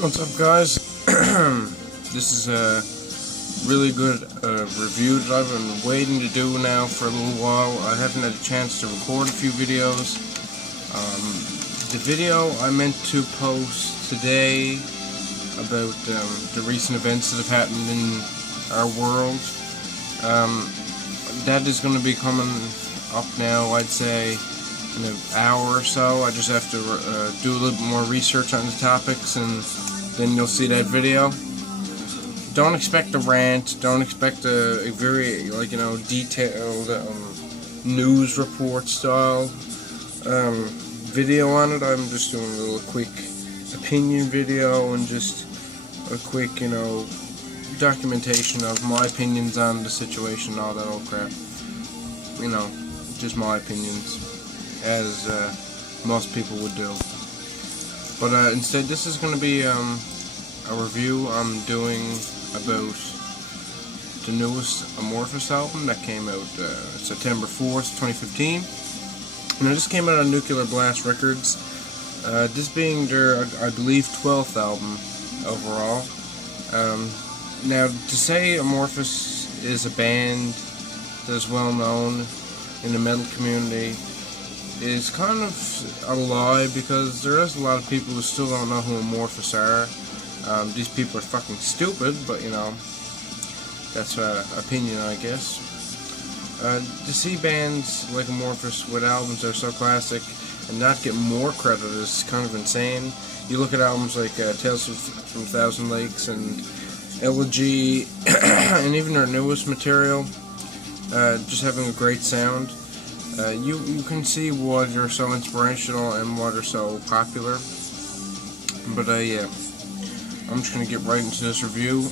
What's up, guys? This is a really good review that I've been waiting to do now for a little while. I haven't had a chance to record a few videos. The video I meant to post today about the recent events that have happened in our world, that is going to be coming up now, I'd say in an hour or so. I just have to do a little bit more research on the topics, and then you'll see that video. Don't expect a rant, don't expect a very, detailed news report style video on it. I'm just doing a little quick opinion video and just a quick, documentation of my opinions on the situation, all that old crap. Just my opinions, as most people would do. But instead, this is going to be a review I'm doing about the newest Amorphis album that came out September 4th, 2015. And it just came out on Nuclear Blast Records. This being their, I believe, 12th album overall. Now, to say Amorphis is a band that is well known in the metal community is kind of a lie, because there is a lot of people who still don't know who Amorphis are. These people are fucking stupid, but that's opinion, I guess. To see bands like Amorphis with albums that are so classic and not get more credit is kind of insane. You look at albums like Tales from a Thousand Lakes and Elegy, and even their newest material, just having a great sound. You can see why they're so inspirational and why they're so popular. But yeah, I'm just going to get right into this review.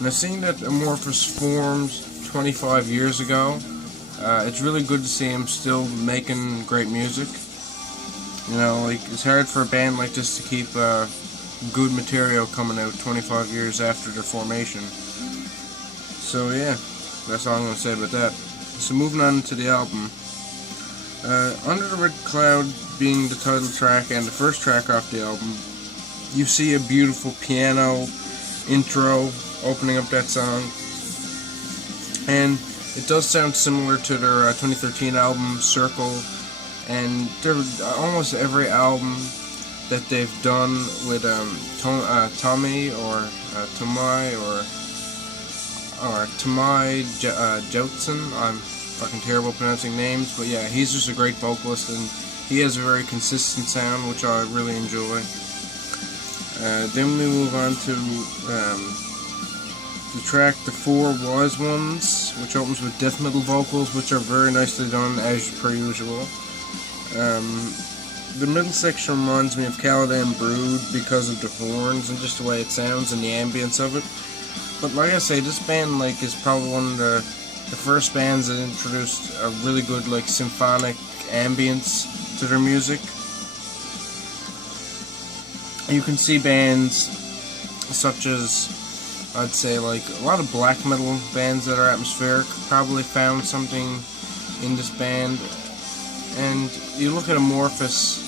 Now, seeing that Amorphis formed 25 years ago, it's really good to see him still making great music. It's hard for a band like this to keep good material coming out 25 years after their formation. So yeah, that's all I'm going to say about that. So moving on to the album. Under the Red Cloud being the title track and the first track off the album, you see a beautiful piano intro opening up that song. And it does sound similar to their 2013 album, Circle, and almost every album that they've done with Tommy or Tomai or Tomai Jotson. I'm fucking terrible pronouncing names, but yeah, he's just a great vocalist, and he has a very consistent sound, which I really enjoy. Then we move on to the track The Four Wise Ones, which opens with death metal vocals, which are very nicely done, as per usual. The middle section reminds me of Callahan Brood because of the horns and just the way it sounds and the ambience of it. But like I say, this band is probably one of the first bands that introduced a really good symphonic ambience to their music. You can see bands such as, I'd say, a lot of black metal bands that are atmospheric probably found something in this band. And you look at Amorphis,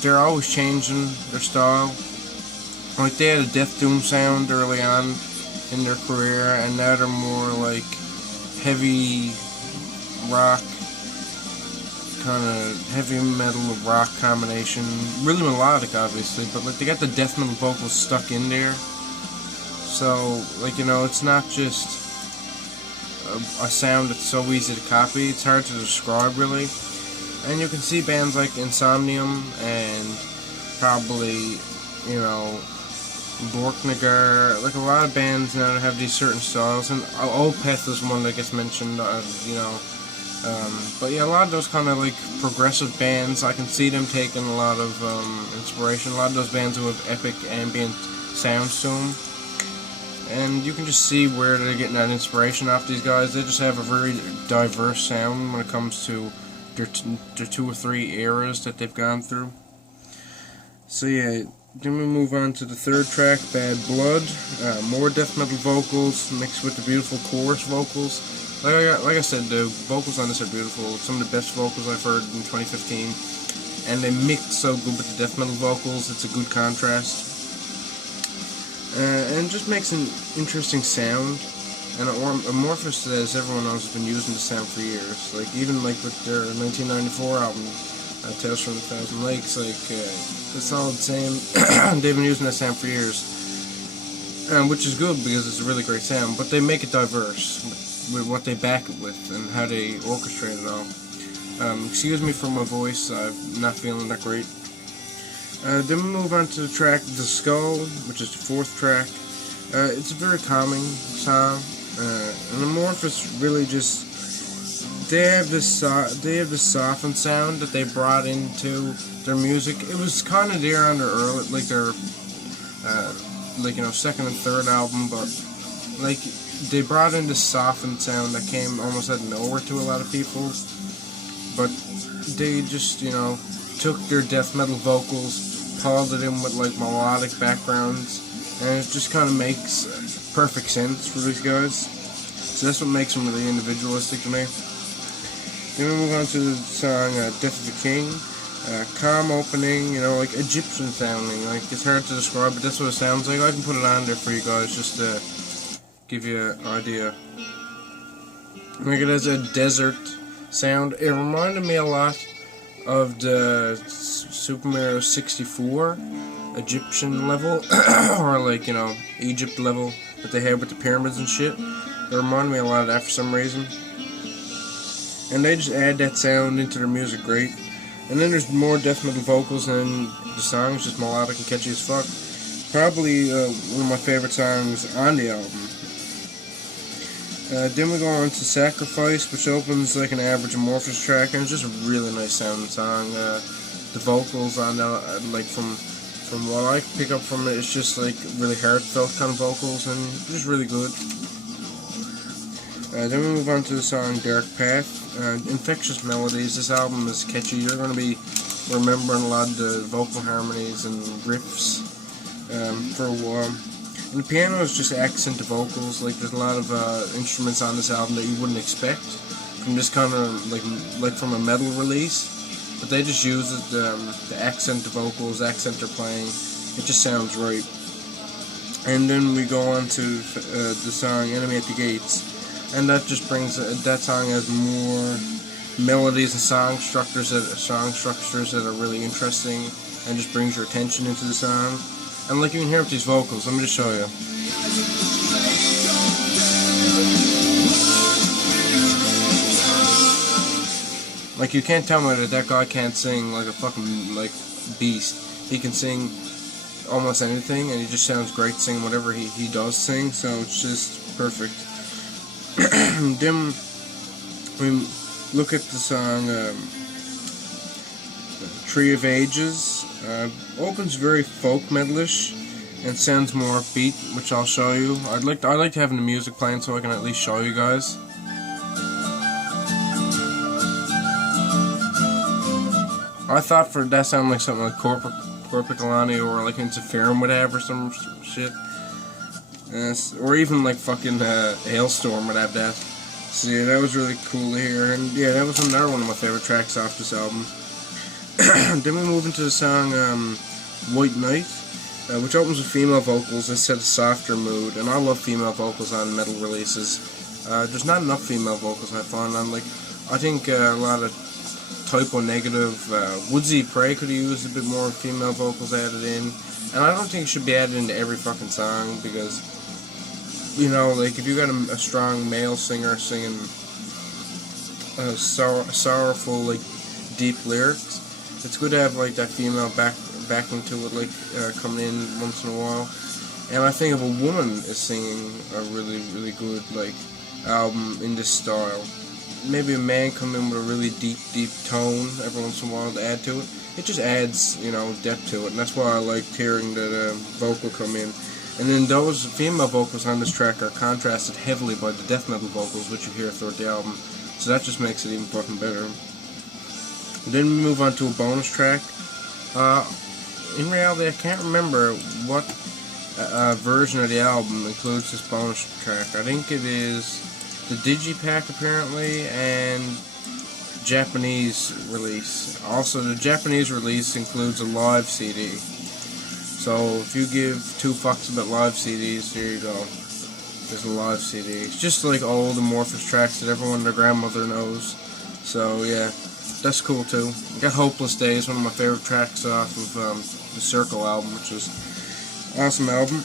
they're always changing their style. They had a death doom sound early on in their career, and now they're more heavy rock, kind of heavy metal rock combination. Really melodic, obviously, but they got the death metal vocals stuck in there. So, it's not just a sound that's so easy to copy. It's hard to describe, really. And you can see bands like Insomnium and probably, Borknagar, a lot of bands now that have these certain styles, and Opeth is one that gets mentioned, but yeah, a lot of those kind of progressive bands, I can see them taking a lot of inspiration. A lot of those bands who have epic ambient sounds to them, and you can just see where they're getting that inspiration off these guys. They just have a very diverse sound when it comes to their 2 or 3 eras that they've gone through. So yeah, then we move on to the third track, Bad Blood. More death metal vocals mixed with the beautiful chorus vocals. Like I said, the vocals on this are beautiful. Some of the best vocals I've heard in 2015. And they mix so good with the death metal vocals. It's a good contrast. and just makes an interesting sound. And Amorphis, as everyone knows, has been using the sound for years. Like even like with their 1994 album, Tales from a Thousand Lakes, like it's all the same. They've been using that sound for years, which is good because it's a really great sound. But they make it diverse with what they back it with and how they orchestrate it all. Excuse me for my voice, I'm not feeling that great. Then we move on to the track The Skull, which is the 4th track. It's a very calming song, and Amorphis really just, they have this softened sound that they brought into their music. It was kind of there on their early, like their, second and third album, but like they brought in this softened sound that came almost out of nowhere to a lot of people. But they just, took their death metal vocals, piled it in with like melodic backgrounds, and it just kind of makes perfect sense for these guys. So that's what makes them really individualistic to me. Then we move on to the song Death of the King. Calm opening, like Egyptian sounding. Like it's hard to describe, but that's what it sounds like. I can put it on there for you guys just to give you an idea. Like it has a desert sound. It reminded me a lot of the Super Mario 64 Egyptian level, or like, Egypt level that they had with the pyramids and shit. It reminded me a lot of that for some reason. And they just add that sound into their music great. And then there's more death metal vocals, and the song's just melodic and catchy as fuck. Probably one of my favorite songs on the album. Then we go on to Sacrifice, which opens like an average Amorphis track, and it's just a really nice sounding song. The vocals on that, like from what I pick up from it, it's just like really heartfelt kind of vocals, and just really good. Then we move on to the song Dark Path. Infectious melodies. This album is catchy. You're going to be remembering a lot of the vocal harmonies and riffs for a while. And the piano is just accent to vocals. Like there's a lot of instruments on this album that you wouldn't expect from this kind of like from a metal release, but they just use it, the accent to vocals, accent to playing. It just sounds right. And then we go on to the song Enemy at the Gates, and that just brings that song has more melodies and song structures that are really interesting, and just brings your attention into the song. And like you can hear with these vocals, let me just show you. Like you can't tell me that guy can't sing like a fucking beast. He can sing almost anything, and he just sounds great singing whatever he does sing. So it's just perfect. Then we look at the song Tree of Ages. Opens very folk metalish and sounds more upbeat, which I'll show you. I like to have the music playing so I can at least show you guys. I thought for that sounded like something like Cooney-Callahan or like Interferum would have or some shit. Or even like fucking Hailstorm would have that. So yeah, that was really cool to hear. And yeah, that was another one of my favorite tracks off this album. Then we move into the song White Knight, which opens with female vocals that set a softer mood. And I love female vocals on metal releases. There's not enough female vocals I find on, like, I think a lot of Typo Negative, Woodsy Prey could have used a bit more female vocals added in. And I don't think it should be added into every fucking song, because, like if you got a strong male singer singing sorrowful, like, deep lyrics, it's good to have like that female backing to it, like coming in once in a while. And I think if a woman is singing a really, really good like album in this style, maybe a man come in with a really deep tone every once in a while to add to it. It just adds, depth to it, and that's why I like hearing that vocal come in. And then those female vocals on this track are contrasted heavily by the death metal vocals, which you hear throughout the album. So that just makes it even fucking better. Then we move on to a bonus track. In reality, I can't remember what version of the album includes this bonus track. I think it is the Digipack apparently, and Japanese release. Also, the Japanese release includes a live CD. So if you give two fucks about live CDs, here you go. There's a live CD. It's just like old Amorphis tracks that everyone and their grandmother knows. So yeah, that's cool too. I got Hopeless Days, one of my favorite tracks off of the Circle album, which is an awesome album.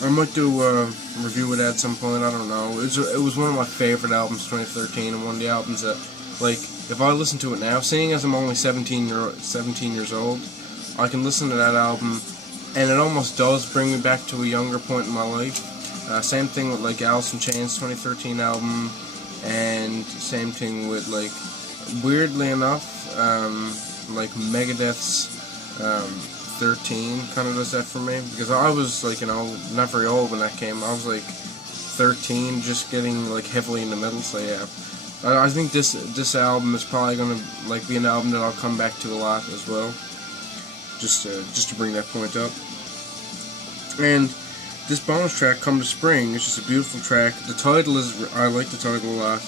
I might do a review of that at some point, I don't know. It was one of my favorite albums 2013, and one of the albums that, like, if I listen to it now, seeing as I'm only 17 years old, I can listen to that album, and it almost does bring me back to a younger point in my life. Same thing with, like, Alice in Chains' 2013 album, and same thing with, like, weirdly enough, like, Megadeth's 13 kind of does that for me, because I was, like, you know, not very old when that came. I was like 13, just getting like heavily into metal. So yeah, I think this album is probably gonna like be an album that I'll come back to a lot as well, just to bring that point up. And this bonus track, Come to Spring, is just a beautiful track. The title is, I like the title a lot.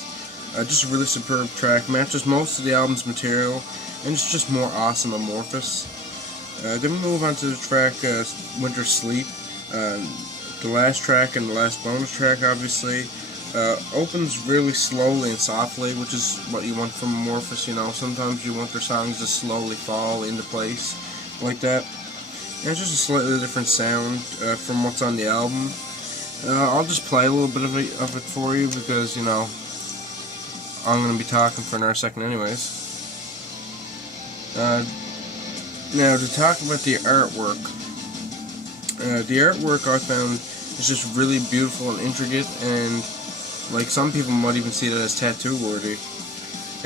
Just a really superb track, matches most of the album's material, and it's just more awesome Amorphis. Then we move on to the track Winter Sleep. The last track and the last bonus track, obviously, opens really slowly and softly, which is what you want from Amorphis. You know, sometimes you want their songs to slowly fall into place like that. And it's just a slightly different sound from what's on the album. I'll just play a little bit of it for you, because, you know, I'm going to be talking for another second anyways. Now, to talk about the artwork I found is just really beautiful and intricate, and like some people might even see that as tattoo worthy.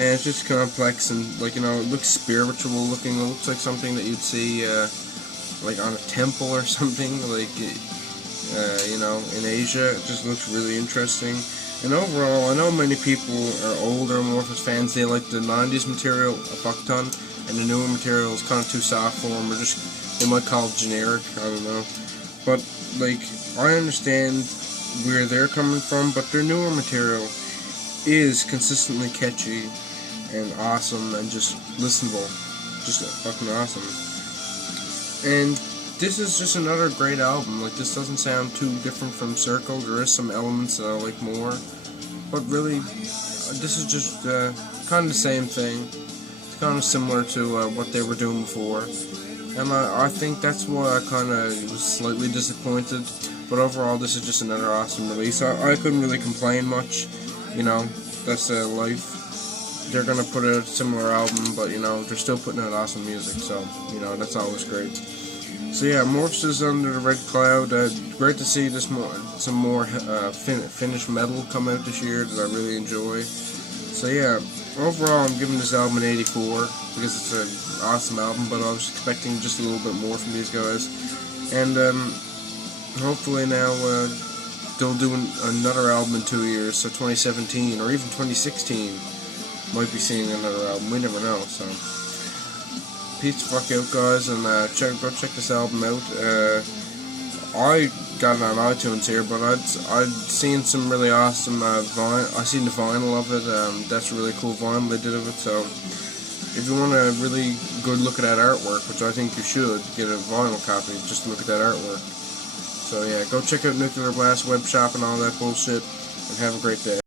And it's just complex and, like, you know, it looks spiritual looking. It looks like something that you'd see like on a temple or something, like you know, in Asia. It just looks really interesting. And overall, I know many people are older Amorphis fans. They like the 90s material a fuck ton, and the newer material is kind of too soft for them, or just, they might call it generic, I don't know. But, like, I understand where they're coming from, but their newer material is consistently catchy and awesome and just listenable. Just fucking awesome. And this is just another great album. Like, this doesn't sound too different from Circle. There is some elements that I like more, but really, this is just kind of the same thing. It's kind of similar to what they were doing before, and I think that's why I kind of was slightly disappointed. But overall, this is just another awesome release. I couldn't really complain much. You know, that's life. They're gonna put out a similar album, but, you know, they're still putting out awesome music. So, you know, that's always great. So yeah, Amorphis is Under the Red Cloud. Great to see some more Finnish metal come out this year that I really enjoy. So yeah, overall I'm giving this album an 84 because it's an awesome album, but I was expecting just a little bit more from these guys. And hopefully now they'll do another album in 2 years, so 2017 or even 2016 might be seeing another album. We never know. So peace the fuck out, guys, and go check this album out. I got it on iTunes here, but I'd seen some really awesome vinyl. I seen the vinyl of it. That's a really cool vinyl they did of it. So if you want a really good look at that artwork, which I think you should, get a vinyl copy just to look at that artwork. So yeah, go check out Nuclear Blast web shop and all that bullshit, and have a great day.